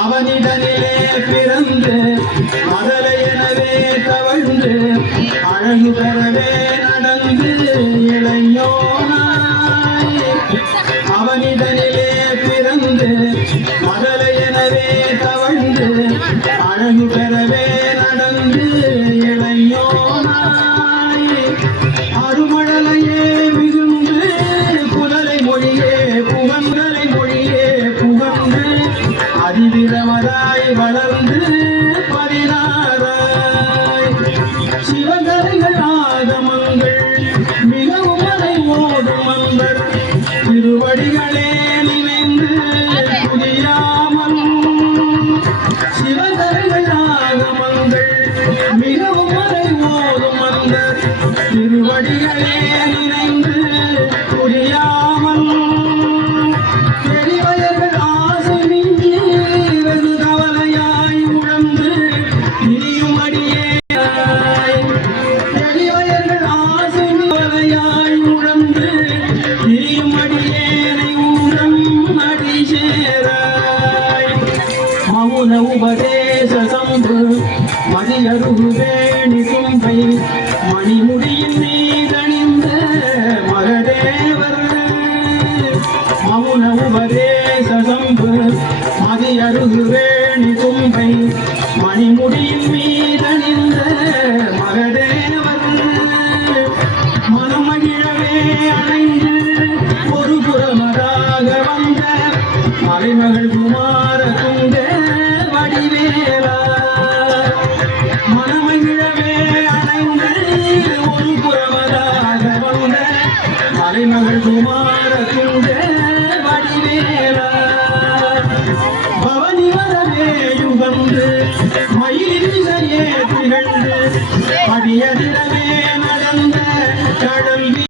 அவனிடனிலே பிறந்து மதலை எனவே தவழ்ந்து அழகு பெறவே நடந்து இளையோனாய் அவனிடனிலே பிறந்து மதலை எனவே தவழ்ந்து அழகு பெறவே நடந்து இளையோனாய் அருமழலையே மிகுந்து புலலை மொழியே புகந்தலை மொழியே புகந்து அதிவிரமராய் வளர்ந்து பதினாராய் சிவகரைகள் ஆகமங்கள் மிகவும் அலை ஓடும் அன்பர் திருவடிகளே நினைந்து புரியாமல் சிவகரைகள் ஆகமங்கள் மிகவும் அலை ஓடும் அன்பர் திருவடிகளே நினைந்து புரியாமல் பெரியவர்கள் ஆசை மிஞ்சி வெகு கவலையாய் உழந்து இனியும் அடியேயாய் பெரியவர்கள் ஆசை கவலையாய் உழந்து இனியும் அடியேனை ஊரம் அடி சேராய் மௌன உபதேச சம்பு மதியருகு வேணி தும்பை மணிமுடியின் மீதணிந்த மகதேவர் மௌன உபதேச சம்பு மதியருகு வேணி தும்பை மணிமுடியின் மீதணிந்த மகதேவர் மனமகிழவே அணைந்து ஒரு புறமராக வந்த மலைமகள் குமார துங்க வடிவேலா மனமகிழவே அணைந்து ஒரு புறமராக வந்த மலைமகள் குமார துங்க வடிவேலா பவனி வரவே யுகந்து மயிலின் திசையே திகழ்ந்து அடியதிரவே நடந்த கடல்